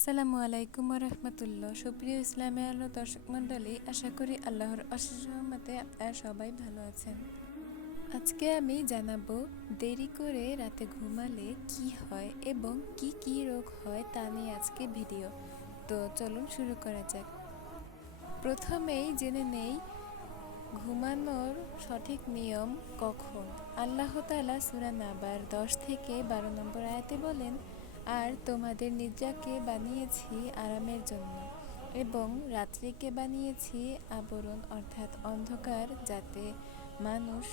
আসসালামু আলাইকুম রহমতুল্লাহ। সুপ্রিয় ইসলামী আলো দর্শক মণ্ডলী, আশা করি আল্লাহর অশেষ রহমতে আপনারা সবাই ভালো আছেন। আজকে আমি জানাবো দেরি করে রাতে ঘুমালে কি হয় এবং কি কি রোগ হয় তা নিয়ে আজকে ভিডিও। তো চলুন শুরু করা যাক। প্রথমেই জেনে নেই ঘুমানোর সঠিক নিয়ম কখন। আল্লাহ তাআলা সূরা নাবার 10 থেকে 12 নম্বর আয়াতে বলেন, আর তোমাদের নিদ্রাকে বানিয়েছি আরামের জন্য এবং রাত্রিকে বানিয়েছি আবরণ অর্থাৎ অন্ধকার, যাতে মানুষ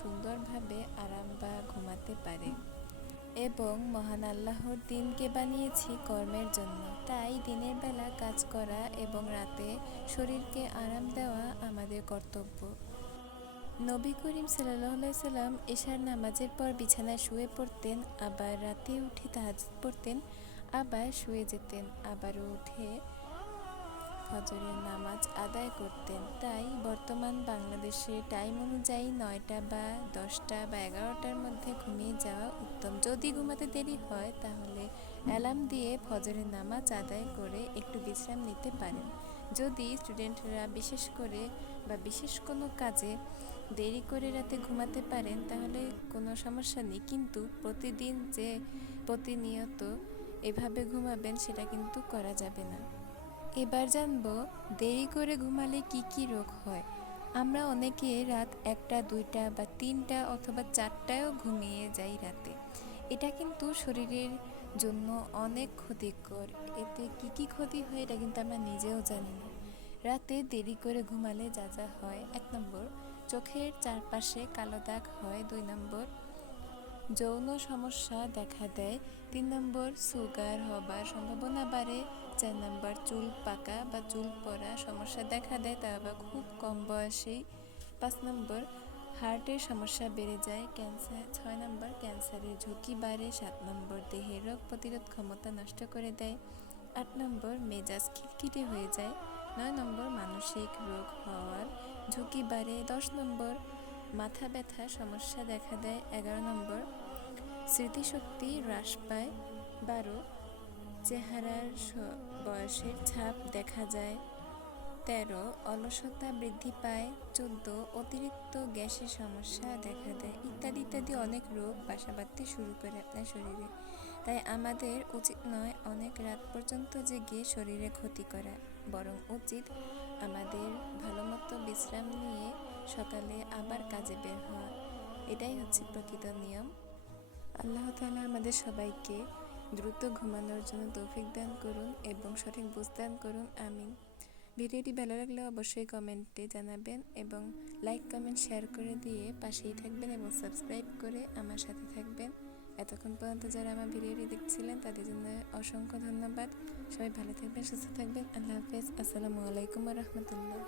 সুন্দরভাবে আরাম বা ঘুমাতে পারে। এবং মহান আল্লাহর দিনকে বানিয়েছি কর্মের জন্য, তাই দিনের বেলা কাজ করা এবং রাতে শরীরকে আরাম দেওয়া আমাদের কর্তব্য। নবী করিম সাল্লাল্লাহু আলাইহি সাল্লাম এশার নামাজের পর বিছানায় শুয়ে পড়তেন, আবার রাতে উঠে তাহাজ্জুদ পড়তেন, আবার শুয়ে যেতেন, আবারও উঠে ফজরের নামাজ আদায় করতেন। তাই বর্তমান বাংলাদেশের টাইম অনুযায়ী 9টা বা 10টা বা 11টার মধ্যে ঘুমিয়ে যাওয়া উত্তম। যদি ঘুমাতে দেরি হয় তাহলে অ্যালার্ম দিয়ে ফজরের নামাজ আদায় করে একটু বিশ্রাম নিতে পারেন। যদি স্টুডেন্টরা বিশেষ কোনো কাজে দেরি করে রাতে ঘুমাতে পারেন তাহলে কোনো সমস্যা নেই, কিন্তু প্রতিনিয়ত এভাবে ঘুমাবেন সেটা কিন্তু করা যাবে না। এবার জানবো দেরি করে ঘুমালে কি কি রোগ হয়। আমরা অনেকে রাত 1টা, 2টা বা 3টা অথবা 4টায়ও ঘুমিয়ে যাই রাতে। এটা কিন্তু শরীরের জন্য অনেক ক্ষতিকর। এতে কি কি ক্ষতি হয় এটা কিন্তু আমরা নিজেও জানি না। রাতে দেরি করে ঘুমালে যা যা হয়: 1 নম্বর, চোখের চারপাশে কালো দাগ হয়। 2 নম্বর, যৌন সমস্যা দেখা দেয়। 3 নম্বর, সুগার হবার সম্ভাবনা বাড়ে। 4 নম্বর, চুল পাকা বা চুল পড়া সমস্যা দেখা দেয়, তা আবার খুব কম বয়সেই। 5 নম্বর, হার্টের সমস্যা বেড়ে যায়। 6 নম্বর, ক্যান্সারের ঝুঁকি বাড়ে। 7 নম্বর, দেহের রোগ প্রতিরোধ ক্ষমতা নষ্ট করে দেয়। 8 নম্বর, মেজাজ খিটখিটে হয়ে যায়। 9 নম্বর, মানসিক রোগ হওয়ার ঝুঁকি বাড়ে। 10 নম্বর, মাথা ব্যথার সমস্যা দেখা দেয়। 11 নম্বর, স্মৃতিশক্তি হ্রাস পায়। 12, চেহারার বয়সের ছাপ দেখা যায়। 13, অলসতা বৃদ্ধি পায়। 14, অতিরিক্ত গ্যাসের সমস্যা দেখা দেয়। ইত্যাদি ইত্যাদি অনেক রোগ বাসা বাঁধতে শুরু করে আপনার শরীরে। তাই আমাদের উচিত নয় অনেক রাত পর্যন্ত জেগে শরীরে ক্ষতি করা, বরং উচিত আমাদের ভালোমতো বিশ্রাম নিয়ে সকালে আবার কাজে বের হওয়া। এটাই হচ্ছে প্রকৃত নিয়ম। আল্লাহ তাআলা আমাদের সবাইকে দ্রুত ঘুমানোর জন্য তৌফিক দান করুন এবং সঠিক বুঝ দান করুন। আমিন। ভিডিওটি ভালো লাগলে অবশ্যই কমেন্টে জানাবেন এবং লাইক, কমেন্ট, শেয়ার করে দিয়ে পাশেই থাকবেন এবং সাবস্ক্রাইব করে আমার সাথে থাকবেন। এতক্ষণ পর্যন্ত যারা আমার ভিডিওটি দেখছিলেন তাদের জন্য অসংখ্য ধন্যবাদ। সবাই ভালো থাকবেন, সুস্থ থাকবেন। আল্লাহ হাফেজ। আসসালামু আলাইকুম রহমতুল্লাহ।